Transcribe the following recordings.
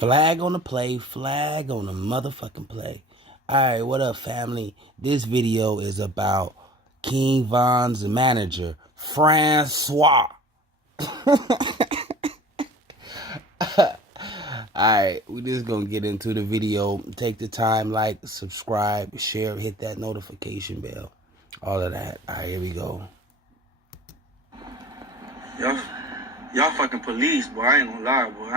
Flag on the play, flag on the motherfucking play. Alright, what up, family? This video is about King Von's manager, Fransya. Alright, we just gonna get into the video. Take the time, like, subscribe, share, hit that notification bell. All of that. Alright, here we go. Y'all fucking police, boy. I ain't gonna lie, boy.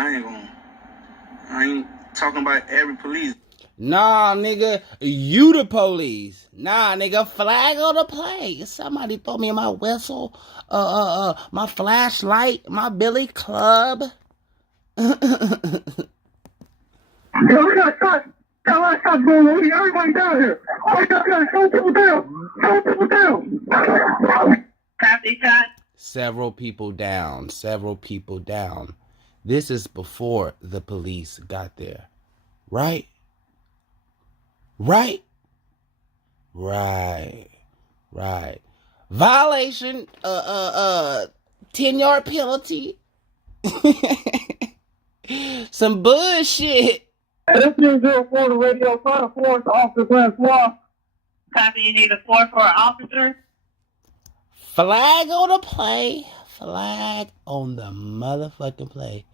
I ain't talking about every police. Nah, nigga, you the police. Nah, nigga, flag on the play. Somebody throw me my whistle, my flashlight, my billy club. Yo, we got shot. Got shots going on. Everybody down here. All we got to show people down. Show people down. Copy shot. Several people down. Several people down. This is before the police got there. Right? Right? Right. Right. Violation, 10-yard penalty. Some bullshit. This is 04 to radio. Try to force Officer Fransya. Copy, you need a 4 for an officer. Flag on the play. Flag on the motherfucking play.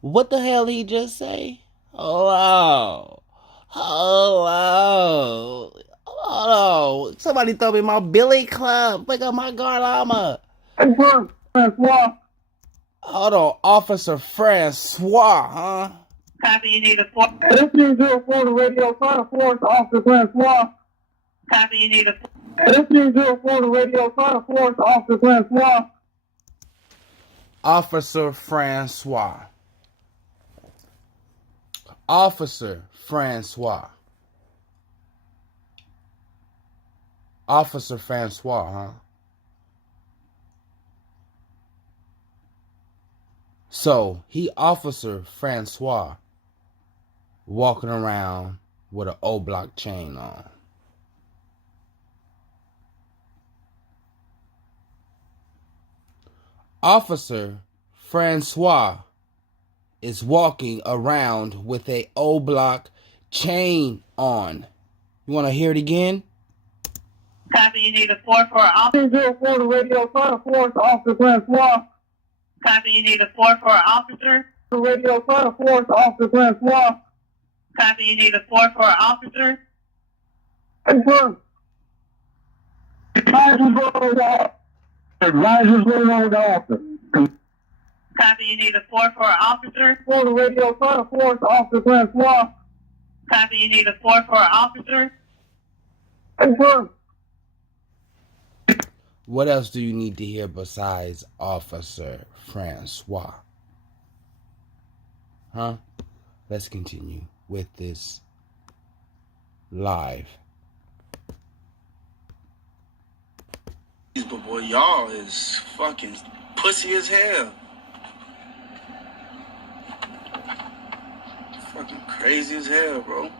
What the hell he just say? Hello. Hello. Hello. Somebody throw me my billy club. Pick up my guard armor. Confirm. Fransya. Hold on. Officer Fransya, huh? Copy, you need a 4. This is 04 to radio. Try to force Officer Fransya. Copy, you need a 4. This is 04 to radio. Try to force Officer Fransya. Officer Fransya. Officer Fransya. Officer Fransya, huh? So, he Officer Fransya walking around with an O-block chain on. Officer Fransya is walking around with a O-block chain on. You want to hear it again? Copy, you need a 4 for an officer. This is 04 to radio. Try to force Officer Fransya. Copy, you need a 4 for an officer. The radio. Try to force Officer Fransya. Copy, you need a 4 for an officer. Confirm. Advisors going on the office. Advisors going on the office. Copy, you need a 4 for an officer. For the radio. Try to force Officer Fransya. Copy, you need a 4 for an officer. Confirm. What else do you need to hear besides Officer Fransya? Huh? Let's continue with this live. But boy, y'all is fucking pussy as hell. Fucking crazy as hell, bro.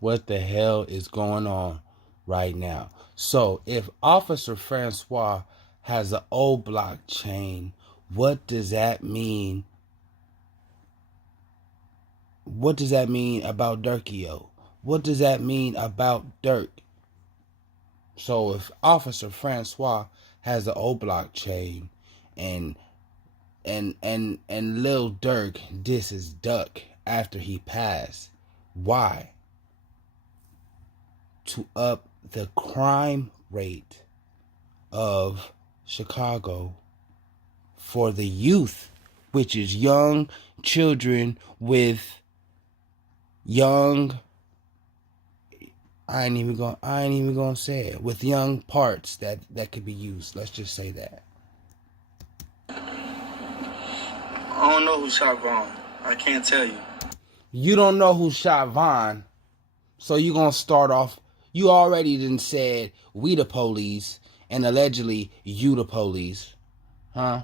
What the hell is going on right now? So, if Officer Fransya has an O-block chain, what does that mean? What does that mean about Dirkio? What does that mean about Dirk? So, if Officer Fransya has an O-block chain and Lil Dirk disses Duck after he passed, why? To up the crime rate of Chicago for the youth, which is young children with young, I ain't even gonna say it, with young parts that could be used. Let's just say that. I don't know who shot Vaughn. I can't tell you. You don't know who shot Von, so you gonna start off. You already done said we the police and allegedly you the police, huh?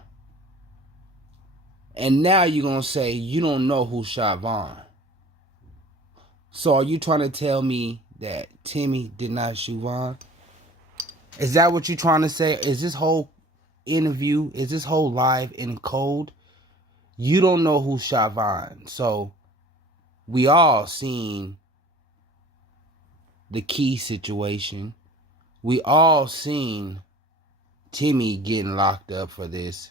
And now you're gonna say you don't know who shot Von. So are you trying to tell me that Timmy did not shoot Von? Is that what you're trying to say? Is this whole interview, is this whole live in code, you don't know who shot Vaughn. So we all seen the key situation. We all seen Timmy getting locked up for this.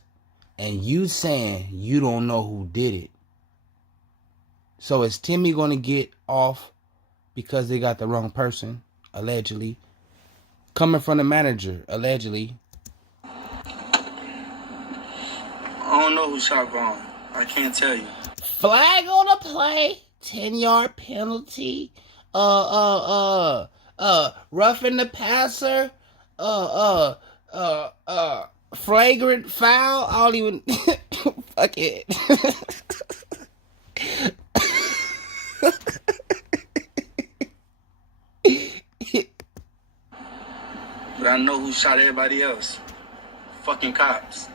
And you saying you don't know who did it. So is Timmy going to get off because they got the wrong person, allegedly? Coming from the manager, allegedly. I don't know who shot Vaughn. I can't tell you. Flag on the play. 10-yard penalty. Roughing the passer. Flagrant foul. I don't even. Fuck it. But I know who shot everybody else. Fucking cops.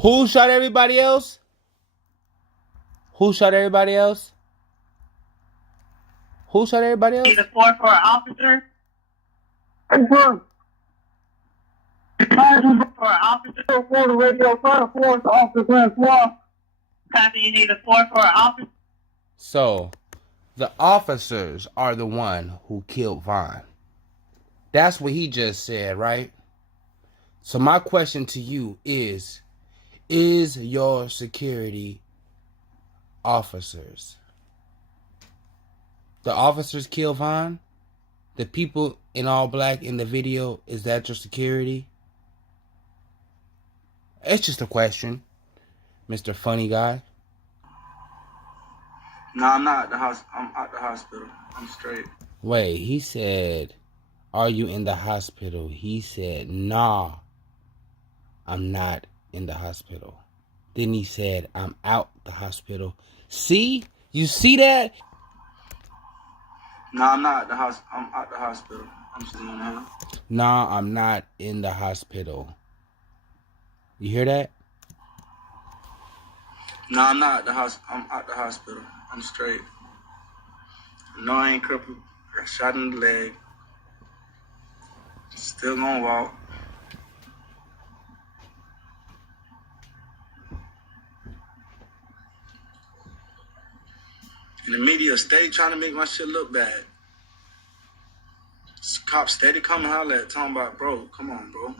Who shot everybody else? Who shot everybody else? Who shot everybody else? Need a 4-4 officer. Confirm. For officer. For the radio, try to force Officer Francois. Copy, you need a 4-4 officer. So, the officers are the one who killed Vaughn. That's what he just said, right? So my question to you is your security officers, the officers kill Vaughn? The people in all black in the video, is that your security? It's just a question, Mr. Funny Guy. No, I'm not at the house. I'm at the hospital. I'm straight. Wait, he said, are you in the hospital? He said, nah, I'm not in the hospital. Then he said, I'm out the hospital. See? You see that? No, I'm not at the house. I'm at the hospital. I'm still in here. Nah, I'm not in the hospital. You hear that? No, I'm not at the house. I'm at the hospital. I'm straight. No, I ain't crippled. Got shot in the leg. Still gonna walk. And the media stay trying to make my shit look bad. Cops steady coming holler at talking about, bro, come on, bro.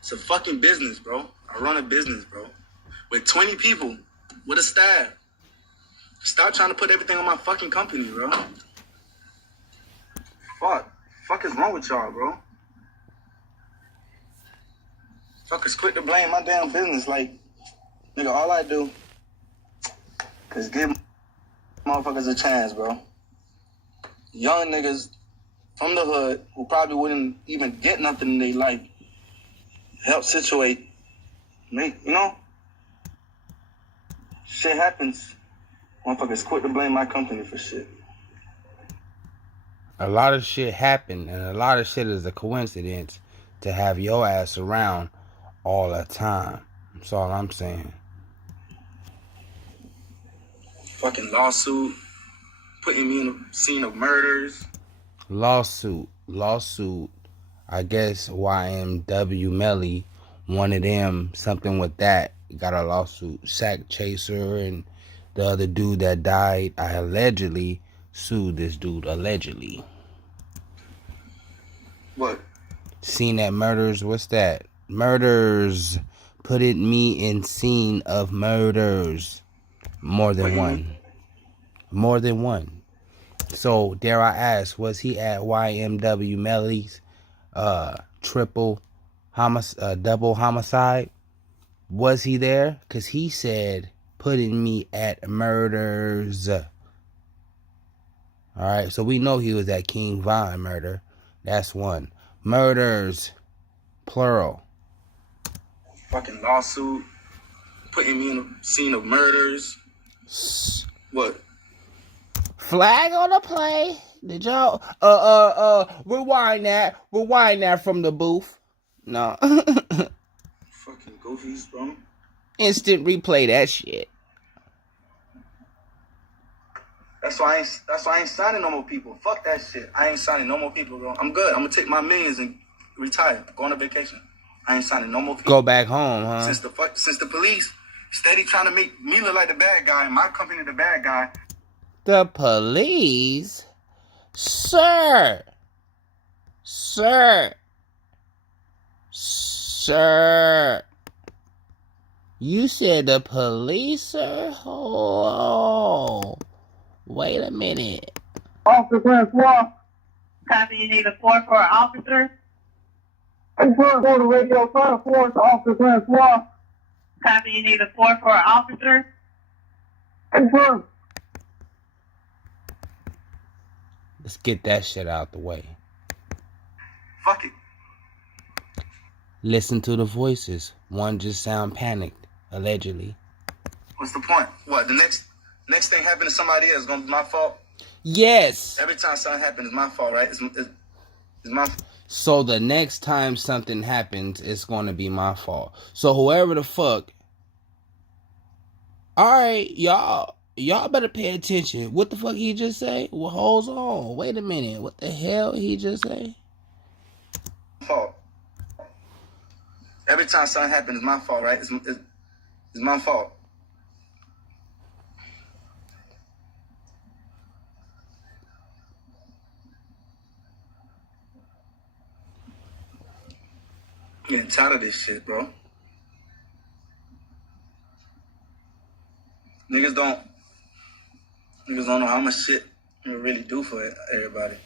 It's a fucking business, bro. I run a business, bro. With 20 people, with a staff. Stop trying to put everything on my fucking company, bro. Fuck is wrong with y'all, bro? Fuckers quit to blame my damn business. Like, nigga, all I do is give motherfuckers a chance, bro. Young niggas from the hood who probably wouldn't even get nothing in their life. Help situate. Make, you know? Shit happens. Motherfuckers quit to blame my company for shit. A lot of shit happened, and a lot of shit is a coincidence to have your ass around all the time. That's all I'm saying. Fucking lawsuit. Putting me in a scene of murders. Lawsuit. I guess YMW Melly, one of them, something with that, got a lawsuit. Sack Chaser and the other dude that died, I allegedly sued this dude, allegedly. What? Scene at murders, what's that? Murders. Putting me in scene of murders. More than one. So, dare I ask, was he at YMW Melly's double homicide? Was he there? Because he said, putting me at murders. Alright, so we know he was at King Von murder. That's one. Murders, plural. Fucking lawsuit. Putting me in a scene of murders. What? Flag on the play. Did y'all rewind that from the booth? No. Fucking goofies, bro. Instant replay that shit. That's why I ain't signing no more people. Fuck that shit. I ain't signing no more people, bro. I'm good. I'm gonna take my millions and retire. Go on a vacation. I ain't signing no more. Go back home, huh? Since the police steady trying to make me look like the bad guy and my company the bad guy. The police? Sir. You said the police, sir? Oh, wait a minute. Officer Francois. Copy, you need a 4 for an officer. Confirm for the radio 5-4 to Officer Francois. Copy, you need a 4 for an officer. Confirm. Let's get that shit out the way. Fuck it. Listen to the voices. One just sound panicked, allegedly. What's the point? What, the next thing happen to somebody else is gonna be my fault? Yes. Every time something happens, it's my fault, right? It's my fault. So the next time something happens, it's going to be my fault. So whoever the fuck. Alright, y'all better pay attention. What the fuck he just say? Well, hold on. Wait a minute. What the hell he just say? Fault. Every time something happens, it's my fault, right? It's my fault. Getting tired of this shit, bro. Niggas don't know how much shit you really do for everybody.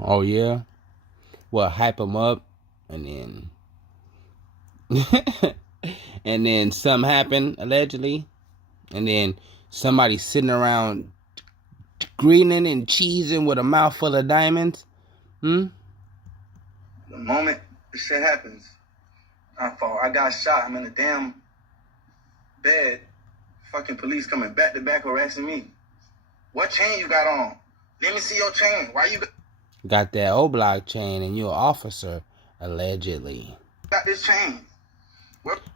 Oh, yeah? Well, hype them up, and then... and then something happened, allegedly. And then somebody sitting around grinning and cheesing with a mouth full of diamonds. The moment the shit happens, I fall. I got shot. I'm in a damn bed. Fucking police coming back to back harassing me. What chain you got on? Let me see your chain. Why you got that O-block chain and you're an officer, allegedly? Got this chain.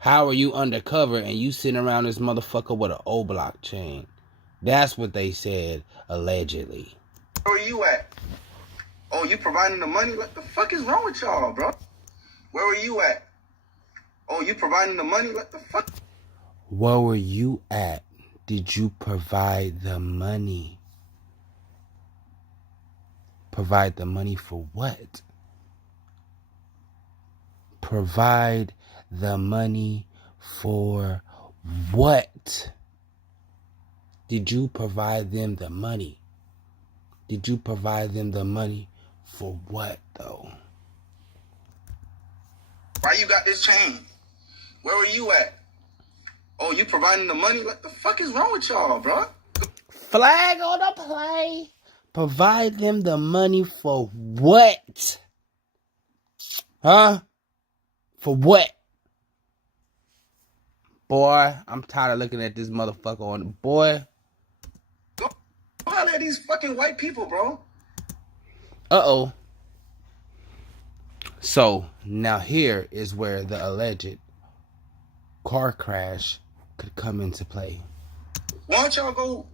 How are you undercover and you sitting around this motherfucker with an O-block chain? That's what they said, allegedly. Where are you at? Oh, you providing the money? What the fuck is wrong with y'all, bro? Where were you at? Oh, you providing the money? What the fuck? Where were you at? Did you provide the money? Provide the money for what? Provide the money for what? Did you provide them the money? Did you provide them the money for what, though? Why you got this chain? Where were you at? Oh, you providing the money? What the fuck is wrong with y'all, bro? Flag on the play. Provide them the money for what? Huh? For what? Boy, I'm tired of looking at this motherfucker on. Boy. Go holler at these fucking white people, bro. Uh-oh. So, now here is where the alleged car crash could come into play. Why don't y'all go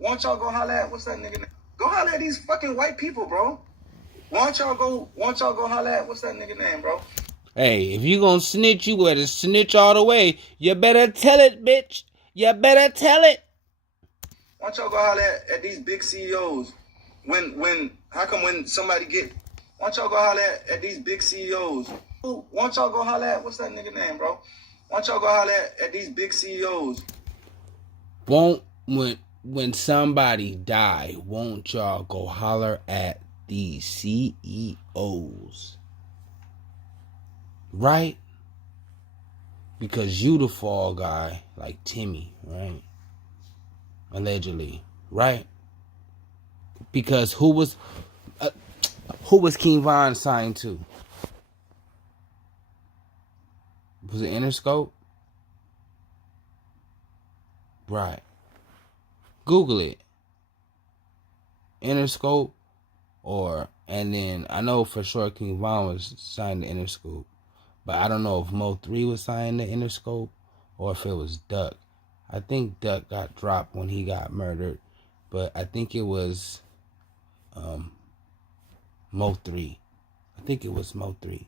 holler at, what's that nigga name? Go holler at these fucking white people, bro. Why don't y'all go holler at, what's that nigga name, bro? Hey, if you gonna snitch, you better snitch all the way. You better tell it, bitch. You better tell it. Why don't y'all go holler at these big CEOs? How come when somebody get, why don't y'all go holler at these big CEOs? Why don't y'all go holler at, what's that nigga name, bro? Why don't y'all go holler at these big CEOs? When somebody die, won't y'all go holler at these CEOs? Right? Because you the fall guy, like Timmy, right? Allegedly, right? Because who was King Von signed to? Was it Interscope? Right. Google it. Interscope, and then I know for sure King Von was signed to Interscope, but I don't know if Mo 3 was signed to Interscope or if it was Duck. I think Duck got dropped when he got murdered, but I think it was Mo 3. I think it was Mo 3.